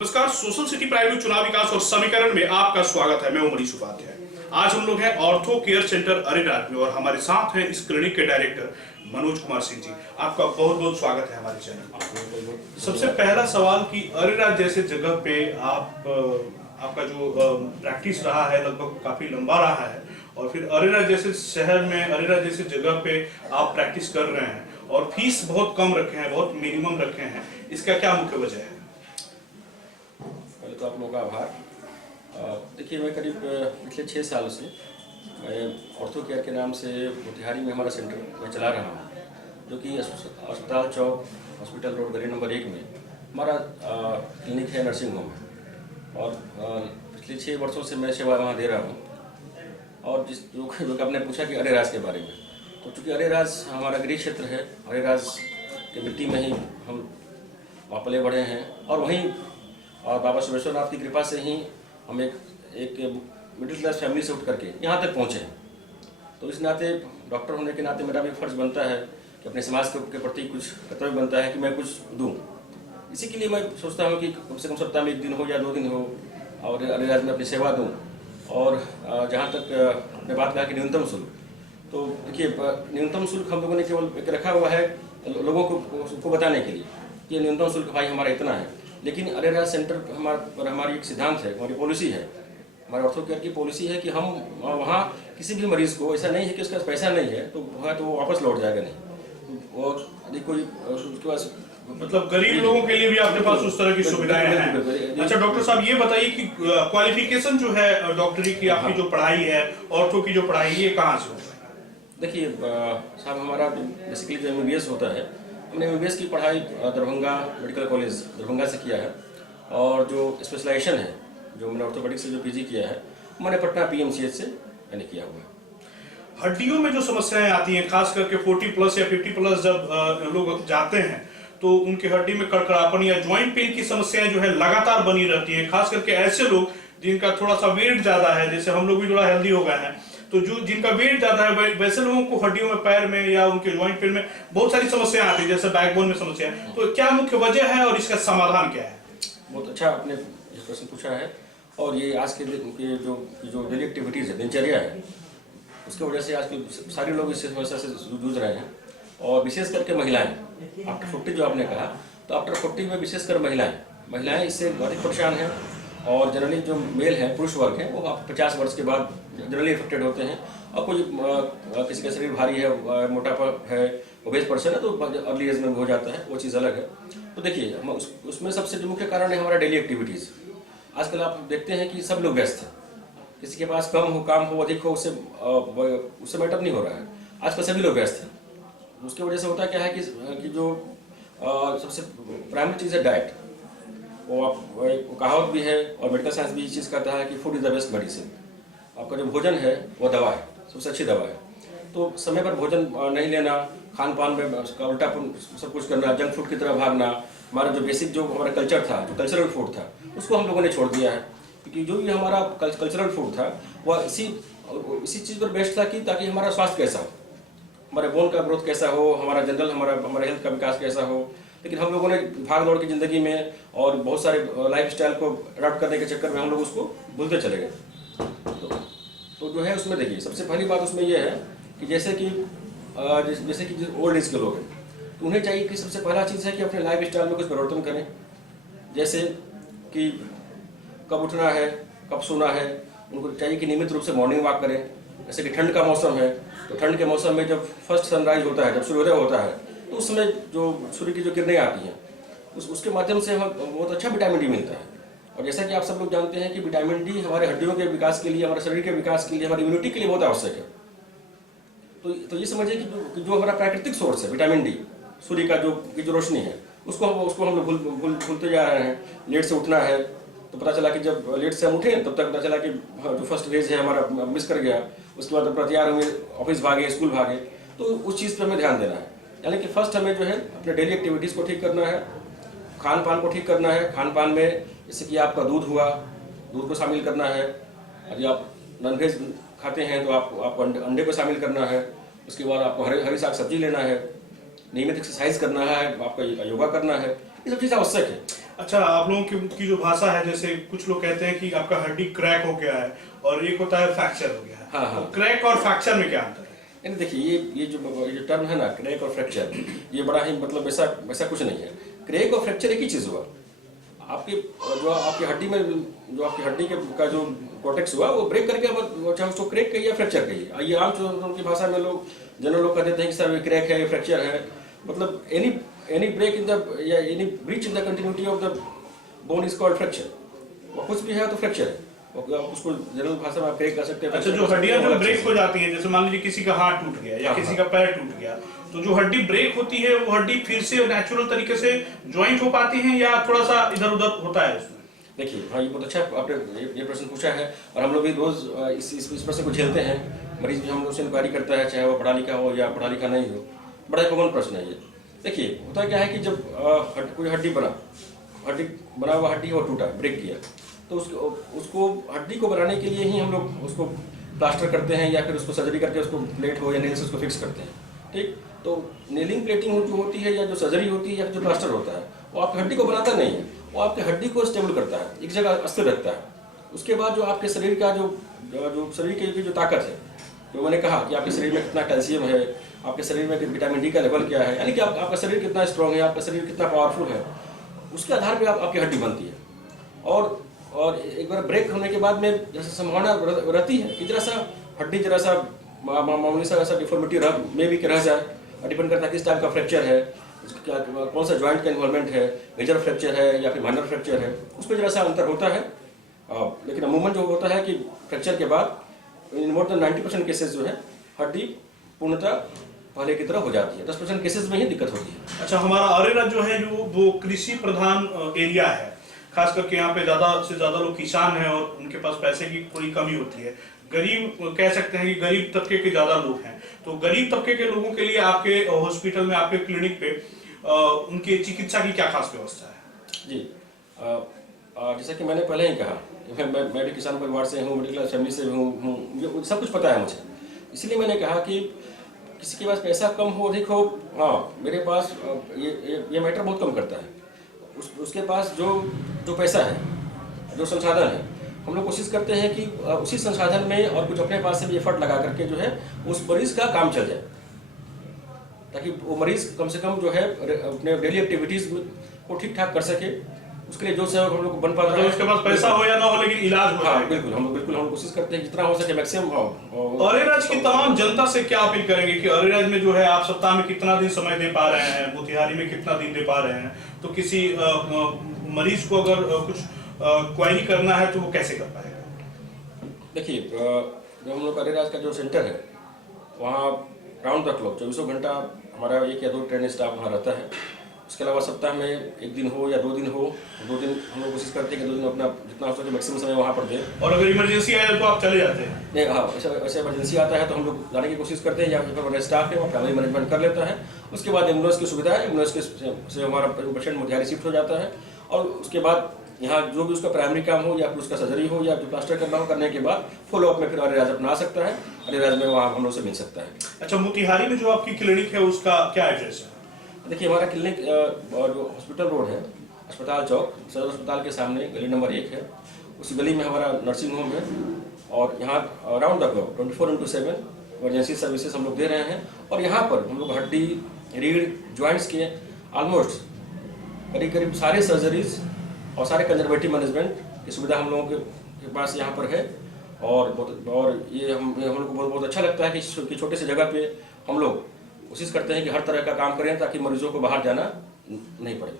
नमस्कार, social city private चुनाव विकास और समीकरण में आपका स्वागत है। मैं हूं मनीष उपाध्याय। आज हम लोग हैं ऑर्थो केयर सेंटर अरेराज में और हमारे साथ हैं इस क्लिनिक के डायरेक्टर मनोज कुमार सिंह जी। आपका बहुत बहुत स्वागत है हमारे चैनल। सबसे पहला सवाल कि अरेराज जैसे जगह पे आपका जो प्रैक्टिस रहा है लगभग काफी लंबा रहा है और फिर अरेराज जैसे शहर में अरेराज जैसे जगह पे आप प्रैक्टिस कर रहे हैं और फीस बहुत कम रखे हैं, बहुत मिनिमम रखे हैं, इसका क्या मुख्य वजह है? तो आप लोगों का आभार। देखिए, मैं करीब पिछले 6 सालों से मैं ऑर्थो केयर के नाम से मोतिहारी में हमारा सेंटर मैं चला रहा हूँ, जो कि अस्पताल चौक हॉस्पिटल रोड गली नंबर 1 में हमारा क्लिनिक है, नर्सिंग होम है। और पिछले 6 वर्षों से मैं सेवा वहाँ दे रहा हूँ। और जो कि आपने पूछा कि अरेराज के बारे में, तो चूँकि अरेराज हमारा गृह क्षेत्र है, अरेराज की मिट्टी में ही हम पले बढ़े हैं और वहीं और बाबा सुरेश्वरनाथ की कृपा से ही हम एक मिडिल क्लास फैमिली से उठ करके यहाँ तक पहुँचे हैं। तो इस नाते डॉक्टर होने के नाते मेरा भी फर्ज बनता है कि अपने समाज के प्रति कुछ कर्तव्य बनता है कि मैं कुछ दूँ। इसी के लिए मैं सोचता हूँ कि कम से कम सप्ताह में 1 दिन हो या 2 दिन हो और अरेराज में अपनी सेवा दूँ। और जहाँ तक अपने बात कहा कि न्यूनतम शुल्क, तो देखिए न्यूनतम शुल्क हम लोगों ने केवल एक रखा हुआ है लोगों को बताने के लिए कि न्यूनतम शुल्क भाई हमारा इतना है। लेकिन अरेराज सेंटर हमारी एक सिद्धांत है, हमारी पॉलिसी है, हमारे ऑर्थो केयर की पॉलिसी है कि हम वहाँ किसी भी मरीज को ऐसा नहीं है कि उसका पैसा नहीं है तो वो वापस लौट जाएगा नहीं। और यदि कोई उसके पास मतलब गरीब लोगों के लिए भी आपके पास उस तरह की सुविधाएं हैं। अच्छा डॉक्टर साहब, ये बताइए कि क्वालिफिकेशन जो है डॉक्टरी की, आपकी जो पढ़ाई है, ऑर्थो की जो पढ़ाई, ये कहाँ से होता है? देखिए साहब, हमारा बेसिकली जो MBBS होता है, हमने MBBS की पढ़ाई दरभंगा मेडिकल कॉलेज दरभंगा से किया है। और जो स्पेशलाइजेशन है, जो मैंने ऑर्थोपेडिक्स से जो PG किया है, मैंने पटना PMCH से मैंने किया हुआ है। हड्डियों में जो समस्याएं आती हैं, खास करके 40+ या 50+ जब लोग जाते हैं तो उनकी हड्डी में कड़कड़ापन या ज्वाइंट पेन की समस्याएं जो है लगातार बनी रहती है। खास करके ऐसे लोग जिनका थोड़ा सा वेट ज्यादा है, जैसे हम लोग भी थोड़ा हेल्दी हो गए हैं, तो जो जिनका वेट ज्यादा है वैसे लोगों को हड्डियों में, पैर में या उनके ज्वाइंट पेन में बहुत सारी समस्याएं आती है, जैसे बैकबोन में समस्या है। तो क्या मुख्य वजह है और इसका समाधान क्या है? बहुत अच्छा आपने ये प्रश्न पूछा है। और ये आज के जो डेली एक्टिविटीज़ है, दिनचर्या है, उसकी वजह से आजकल सारे लोग इस समस्या से जूझ रहे हैं। और विशेष करके महिलाएं, आफ्टर 40 जो आपने कहा, तो आफ्टर 40 में विशेषकर महिलाएं इससे अधिक परेशान हैं। और जनरली जो मेल है, पुरुष वर्ग है, वो 50 वर्ष के बाद जनरली इफेक्टेड होते हैं। और कोई किसी का शरीर भारी है, मोटापा है, ओबेस पर्सन है, तो अर्ली एज में हो जाता है, वो चीज़ अलग है। तो देखिए हम उसमें सबसे जो मुख्य कारण है हमारा डेली एक्टिविटीज़। आजकल आप देखते हैं कि सब लोग व्यस्त हैं, किसी के पास कम हो, काम हो, अधिक हो, उससे मैटर नहीं हो रहा है। आजकल सभी लोग व्यस्त हैं। उसकी वजह से होता क्या है कि जो सबसे प्राइमरी चीज़ है डाइट। वो कहावत भी है और मेडिकल साइंस भी इस चीज़ कहता है कि food is the best medicine. आपका जो भोजन है वो दवा है, सबसे अच्छी दवा है। तो समय पर भोजन नहीं लेना, खान पान में उसका उल्टा सब कुछ करना, जंक फूड की तरफ भागना, हमारा जो बेसिक जो हमारा कल्चर था, जो कल्चरल फूड था, उसको हम लोगों ने छोड़ दिया है। क्योंकि जो भी हमारा कल्चरल फूड था वह इसी चीज़ पर बेस्ड था कि ताकि हमारा स्वास्थ्य कैसा हो, हमारे बोन का ग्रोथ कैसा हो, हमारा जनरल हमारा हेल्थ का विकास कैसा हो। लेकिन हम लोगों ने भाग दौड़ की ज़िंदगी में और बहुत सारे लाइफ स्टाइल को अडॉप्ट करने के चक्कर में हम लोग उसको भूलते चले गए। तो जो है उसमें देखिए सबसे पहली बात उसमें यह है कि जैसे कि ओल्ड एज के लोग हैं, तो उन्हें चाहिए कि सबसे पहला चीज़ है कि अपने लाइफ स्टाइल में कुछ परिवर्तन करें। जैसे कि कब उठना है, कब सोना है, उनको चाहिए कि नियमित रूप से मॉर्निंग वॉक करें। जैसे कि ठंड का मौसम है, तो ठंड के मौसम में जब फर्स्ट सनराइज होता है, जब सूर्योदय होता है, तो उस समय जो सूर्य की जो किरणें आती हैं उसके माध्यम से हमें बहुत अच्छा विटामिन डी मिलता है। और जैसा कि आप सब लोग जानते हैं कि विटामिन डी हमारे हड्डियों के विकास के लिए, हमारे शरीर के विकास के लिए, हमारी इम्यूनिटी के लिए बहुत आवश्यक है। तो ये समझिए कि जो हमारा प्राकृतिक सोर्स है विटामिन डी, सूर्य का जो रोशनी है, उसको हम लोग भूलते जा रहे हैं। लेट से उठना है, तो पता चला कि जब लेट से हम उठे तब तक पता चला कि जो फर्स्ट रेज है हमारा मिस कर गया। उसके बाद तैयार हुए, ऑफिस भागे, स्कूल भागे। तो उस चीज़ पर हमें ध्यान देना है। यानी कि फर्स्ट हमें जो है अपने डेली एक्टिविटीज़ को ठीक करना है, खान पान को ठीक करना है। खान पान में जैसे कि आपका दूध हुआ, दूध को शामिल करना है। यदि आप नॉनवेज खाते हैं तो आपको अंडे को शामिल करना है। उसके बाद आपको हरी साग सब्जी लेना है, नियमित एक्सरसाइज करना है, आपका योगा करना है। ये सब चीज़ आवश्यक है। अच्छा, आप लोगों की जो भाषा है, जैसे कुछ लोग कहते हैं कि आपका हड्डी क्रैक हो गया है और एक होता है फ्रैक्चर हो गया है। हाँ, हाँ। तो क्रैक और फ्रैक्चर में क्या अंतर है? यानी देखिए, ये जो टर्म है ना, क्रैक और फ्रैक्चर, ये बड़ा ही मतलब ऐसा कुछ नहीं है। क्रैक और फ्रैक्चर एक ही चीज़ हुआ। आपकी हड्डी में जो आपकी हड्डी का जो कॉर्टेक्स हुआ वो ब्रेक करके, अब चाहे उसको क्रैक कहिए या फ्रैक्चर कहिए। ये आम उनकी भाषा में जनरल लोग कहते हैं कि सर ये क्रैक है, ये फ्रैक्चर है। मतलब एनी ब्रेक इन द या any breach in the continuity of the bone is called fracture. वो कुछ भी है तो फ्रैक्चर है, उसको जनरल भाषा में आप क्रैक कर सकते हैं। अच्छा, जो हड्डियां जो ब्रेक हो जाती हैं, जैसे मान लीजिए किसी का हाथ टूट गया या किसी का पैर टूट गया, तो जो हड्डी ब्रेक होती है वो हड्डी फिर से नेचुरल तरीके से ज्वाइंट हो पाती है या थोड़ा सा इधर उधर होता है इसमें? देखिए हाँ, ये बहुत अच्छा आपने ये प्रश्न पूछा है, और हम लोग भी रोज इस प्रश्न को झेलते हैं। मरीज भी हम लोग से इंक्वायरी करता है, चाहे वो पढ़ा लिखा हो या पढ़ा लिखा नहीं हो। बड़ा ही कॉमन प्रश्न है ये। देखिए होता क्या है कि जब कोई हड्डी बना हुआ हड्डी वो टूटा, ब्रेक किया, तो उसको हड्डी को बनाने के लिए ही हम लोग उसको प्लास्टर करते हैं या फिर उसको सर्जरी करके उसको प्लेट हो या नेल से उसको फिक्स करते हैं। ठीक, तो नेलिंग प्लेटिंग जो होती है या जो सर्जरी होती है या जो प्लास्टर होता है, वो आपकी हड्डी को बनाता नहीं है, वो आपकी हड्डी को स्टेबल करता है, एक जगह स्थिर रखता है। उसके बाद जो आपके शरीर का जो शरीर की जो ताकत है, जो मैंने कहा कि आपके शरीर में कितना कैल्शियम है, आपके शरीर में विटामिन डी का लेवल क्या है, यानी कि आपका शरीर कितना स्ट्रांग है, आपका शरीर कितना पावरफुल है, उसके आधार पर आपकी हड्डी बनती है। और एक बार ब्रेक होने के बाद में जैसे संभावना रहती है कि जरा सा हड्डी मामूली सा ऐसा डिफॉर्मिटी में भी रह जाए। डिपेंड करता है किस टाइप का फ्रैक्चर है, कौन सा जॉइंट का इन्वॉल्वमेंट है, मेजर फ्रैक्चर है या फिर माइनर फ्रैक्चर है, उस पर जरा सा अंतर होता है। लेकिन अमूमन जो होता है कि फ्रैक्चर के बाद इन मोर देन 90% केसेस जो है हड्डी पूर्णतः पहले की तरह हो जाती है। 10% केसेस में ही दिक्कत होती है। अच्छा, हमारा अरेरा जो है वो कृषि प्रधान एरिया है, खास करके यहाँ पे ज्यादा से ज्यादा लोग किसान हैं और उनके पास पैसे की थोड़ी कमी होती है। गरीब कह सकते हैं कि गरीब तबके के ज्यादा लोग हैं। तो गरीब तबके के लोगों के लिए आपके हॉस्पिटल में, आपके क्लिनिक पे उनकी चिकित्सा की क्या खास व्यवस्था है? जी, जैसा कि मैंने पहले ही कहा, मैं भी किसान परिवार से हूँ, मिडिल क्लास फैमिली से हूँ, सब कुछ पता है मुझे। इसलिए मैंने कहा कि किसी के पास पैसा कम हो अधिक हो, हाँ मेरे पास ये मैटर बहुत कम करता है। उसके पास जो पैसा है, जो संसाधन है, हम लोग कोशिश करते हैं कि उसी संसाधन में और कुछ अपने पास से भी एफर्ट लगा करके जो है उस मरीज का काम चल जाए, ताकि वो मरीज कम से कम जो है अपने डेली एक्टिविटीज को ठीक ठाक कर सके। उसके लिए जो सहयोग हम लोग को बन पाता है, उसके पास पैसा हो या ना हो लेकिन इलाज हो। हाँ बिल्कुल, हम लोग कोशिश करते हैं जितना हो सके मैक्सिमम हो। अरेराज की तमाम जनता से क्या अपील करेंगे कि अरेराज में जो है आप सप्ताह में कितना दिन समय दे पा रहे हैं, मोतिहारी में कितना दिन दे पा रहे हैं, तो किसी मरीज को अगर कुछ क्वायरी करना है तो वो कैसे कर पाएगा? देखिए, जो हम लोग अरेराज का जो सेंटर है, वहाँ राउंड द क्लॉक 24 घंटा हमारा 1 या 2 ट्रेन स्टाफ वहाँ रहता है। उसके अलावा सप्ताह में 1 दिन हो या 2 दिन हो, 2 दिन हम लोग कोशिश करते हैं कि 2 दिन अपना जितना हो सके मैक्सिमम समय वहाँ पर दें। और अगर इमरजेंसी आए तो आप चले जाते हैं? नहीं, हाँ, ऐसा इमरजेंसी आता है तो हम लोग जाने की कोशिश करते हैं, या फिर हमारा स्टाफ है वो फैमिली मैनेजमेंट कर लेता है। उसके बाद एम्बुलेंस की सुविधा है, एम्बुलेंस से हमारा पेशेंट मोतिहारी शिफ्ट हो जाता है, और उसके बाद यहाँ जो भी उसका प्राइमरी काम हो या फिर उसका सर्जरी हो या जो प्लास्टर करना हो, करने के बाद फॉलोअप में फिर अरेराज अपना आ सकता है, अरेराज में वहाँ हम लोग से मिल सकता है। अच्छा, मोतिहारी में जो आपकी क्लिनिक है उसका क्या एड्रेस है? देखिए, हमारा क्लिनिक और जो हॉस्पिटल रोड है, अस्पताल चौक, सदर अस्पताल के सामने गली नंबर 1 है। उस गली में हमारा नर्सिंग होम है, और यहाँ round the clock 24/7 emergency services हम लोग दे रहे हैं। और यहाँ पर हम लोग हड्डी, रीढ़, जॉइंट्स के ऑलमोस्ट करीब सारे सर्जरीज और सारे कंजर्वेटिव मैनेजमेंट की सुविधा हम लोगों के पास यहाँ पर है। और ये हम लोग को बहुत अच्छा लगता है कि छोटे से जगह पे हम लोग कोशिश करते हैं कि हर तरह का काम करें ताकि मरीजों को बाहर जाना नहीं पड़े।